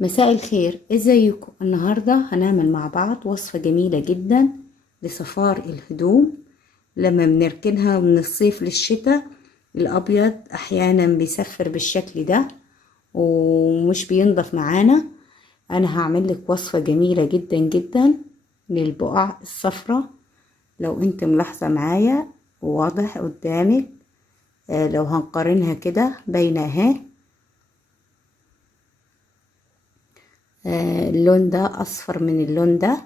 مساء الخير، ازيكم؟ النهاردة هنعمل مع بعض وصفة جميلة جدا لصفار الهدوم لما بنركنها من الصيف للشتاء. الابيض احيانا بيسفر بالشكل ده ومش بينضف معانا. انا هعمل لك وصفة جميلة جدا جدا للبقع الصفراء. لو انت ملاحظة معايا واضح قدامك، لو هنقارنها كده باينة اهي. اللون ده اصفر من اللون ده،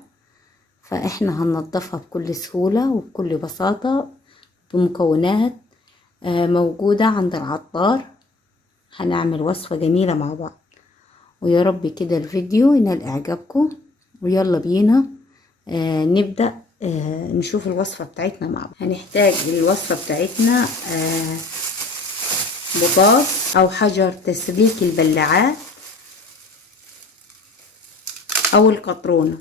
فاحنا هننضفها بكل سهولة وبكل بساطة بمكونات موجودة عند العطار. هنعمل وصفة جميلة مع بعض، ويا رب كده الفيديو ينال اعجابكم. ويلا بينا نبدأ نشوف الوصفة بتاعتنا مع بعض. هنحتاج الوصفة بتاعتنا بطاط او حجر تسليك البلاعات او القطرونة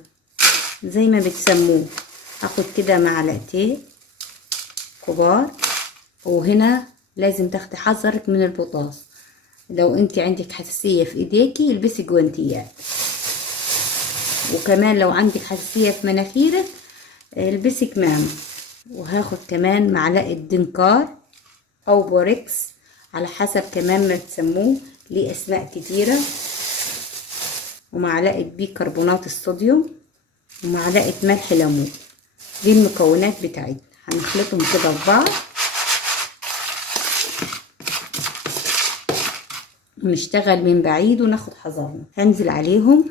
زي ما بتسموه. هاخد كده معلقتين كبار، وهنا لازم تاخدي حذرك من البطاطس. لو انت عندك حساسية في ايديكي البسي جوانتيات، وكمان لو عندك حساسية في مناخيرك البسي كمامة. وهاخد كمان معلقة دنكار او بوركس على حسب كمان ما تسموه، ليه اسماء كتيرة، ومعلقة بيكربونات الصوديوم، ومعلقة ملح ليمون. دي المكونات بتاعتنا، هنخلطهم كده في بعض ونشتغل من بعيد وناخد حذرنا. هنزل عليهم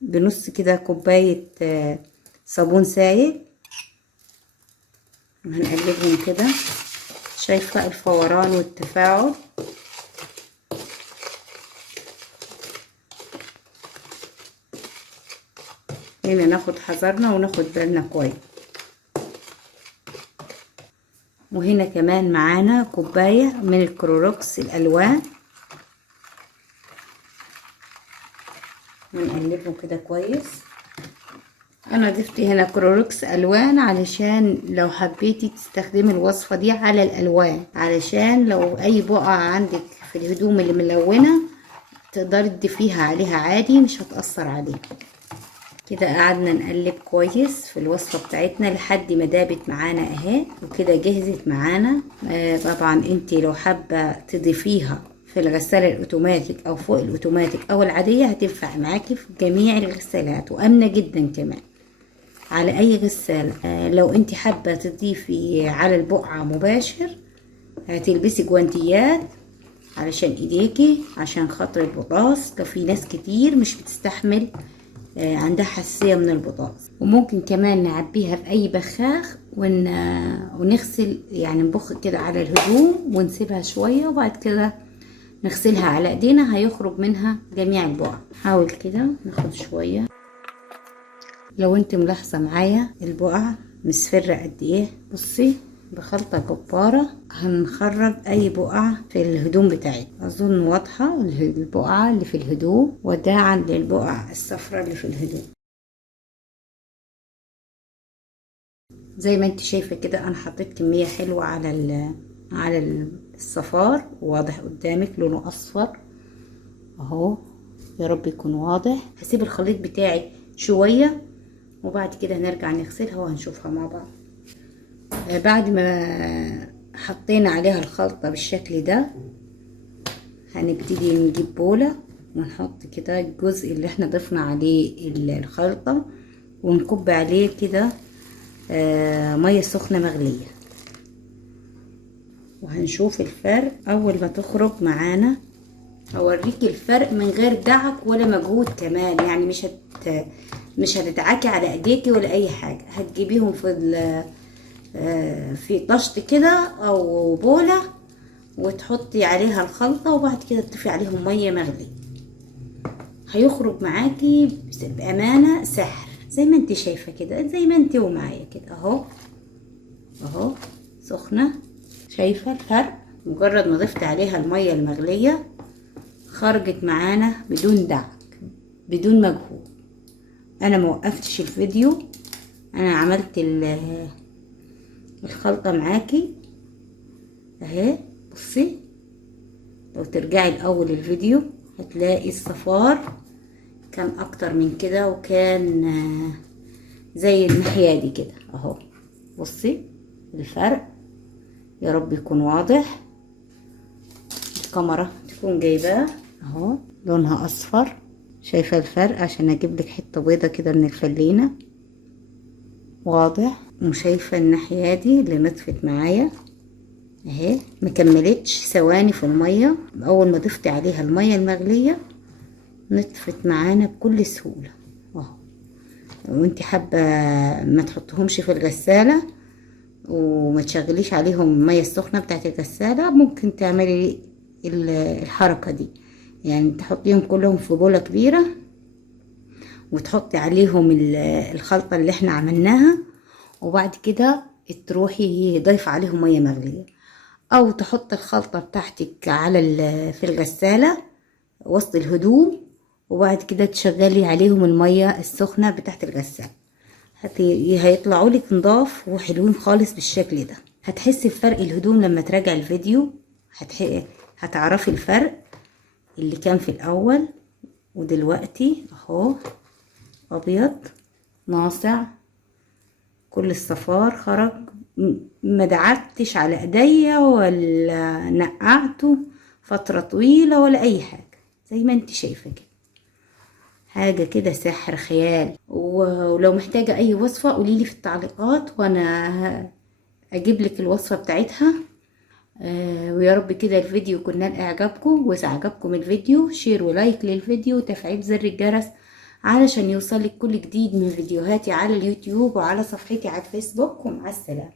بنص كده كوباية صابون سائل، وهنقلبهم كده. شايفة الفوران والتفاعل؟ هنا ناخد حذرنا وناخد بالنا كويس. وهنا كمان معانا كوباية من الكلوروكس الالوان، ونقلبه كده كويس. انا ضفت هنا كلوروكس الوان علشان لو حبيتي تستخدمي الوصفة دي على الالوان، علشان لو اي بقعة عندك في الهدوم اللي ملونة تقدري تضيفيها عليها عادي، مش هتأثر عليها. كده قعدنا نقلب كويس في الوصفة بتاعتنا لحد ما دابت معانا اهي، وكده جهزت معانا. طبعا انت لو حابة تضيفيها في الغسالة الاوتوماتيك او فوق الاوتوماتيك او العادية هتنفع معاكي في جميع الغسالات، وامنة جدا كمان على اي غسالة. لو انت حابة تضيفي على البقعة مباشر هتلبسي جوانتيات علشان ايديكي، عشان خاطر البطاطس. لو في ناس كتير مش بتستحمل، عندها حساسية من البطاطس. وممكن كمان نعبيها في اي بخاخ ونغسل، يعني نبخ كده على الهدوم ونسيبها شوية، وبعد كده نغسلها على ايدينا هيخرج منها جميع البقع. حاول كده ناخد شوية. لو انت ملاحظة معايا البقع مصفرة قد ايه، بصي بخلطة جبارة هنخرج اي بقعة في الهدوم بتاعتنا. اظن واضحة البقعة اللي في الهدوم وداعا للبقع الصفراء اللي في الهدوم. زي ما انت شايفة كده انا حطيت كمية حلوة على الصفار، واضح قدامك لونه اصفر اهو. يا رب يكون واضح. هسيب الخليط بتاعي شوية وبعد كده هنرجع نغسلها وهنشوفها مع بعض. بعد ما حطينا عليها الخلطة بالشكل ده هنبتدي نجيب بولة ونحط كده الجزء اللي احنا ضفنا عليه الخلطة، ونكب عليه كده مية سخنة مغلية، وهنشوف الفرق اول ما تخرج معانا. هوريكي الفرق من غير دعك ولا مجهود كمان، يعني مش هتدعكي على ايديكي ولا اي حاجة. هتجيبيهم في طشت كده او بولة وتحطي عليها الخلطة، وبعد كده تضيفي عليهم مية مغلية. هيخرج معاكي بأمانة سحر، زي ما انت شايفة كده، زي ما انت ومعايا كده اهو اهو سخنة. شايفة الفرق؟ مجرد ما ضفت عليها المية المغلية خرجت معانا بدون دعك بدون مجهود. انا موقفتش الفيديو، انا عملت الخلطة معاكي اهي. بصي لو ترجعي الاول الفيديو هتلاقي الصفار كان اكتر من كده، وكان زي الناحية دي كده اهو. بصي الفرق، يا رب يكون واضح، الكاميرا تكون جايباه اهو، لونها اصفر. شايفة الفرق؟ عشان اجيب لك حتة بيضة كده من الفلينة، واضح. وشايفة الناحية دي اللي نطفت معايا اهي، مكملتش ثواني في المية، اول ما ضفت عليها المية المغلية نطفت معانا بكل سهولة اهو. لو انت حابة ما تحطهمش في الغسالة وما تشغليش عليهم المية السخنة بتاعت الغسالة، ممكن تعملي الحركة دي، يعني تحطيهم كلهم في بولة كبيرة وتحطي عليهم الخلطة اللي احنا عملناها، وبعد كده تروحي ضيف عليهم مية مغلية، او تحط الخلطة بتاعتك في الغسالة وسط الهدوم، وبعد كده تشغلي عليهم المية السخنة بتاعت الغسالة، هيطلعوا لك نضاف وحلوين خالص بالشكل ده. هتحسي بفرق الهدوم لما تراجع الفيديو، هتعرفي الفرق اللي كان في الاول ودلوقتي اهو. ابيض ناصع، كل الصفار خرج، ما دعكتش على ايديا ولا نقعته فترة طويلة ولا اي حاجة، زي ما انت شايفة كده، حاجة كده سحر خيال. ولو محتاجة اي وصفة قوليلي في التعليقات وانا اجيب لك الوصفة بتاعتها. ويا رب كده الفيديو يكون نال اعجابكم، واذا عجبكم الفيديو شير ولايك للفيديو وتفعيل زر الجرس علشان يوصلك كل جديد من فيديوهاتي على اليوتيوب وعلى صفحتي على الفيسبوك. ومع السلامة.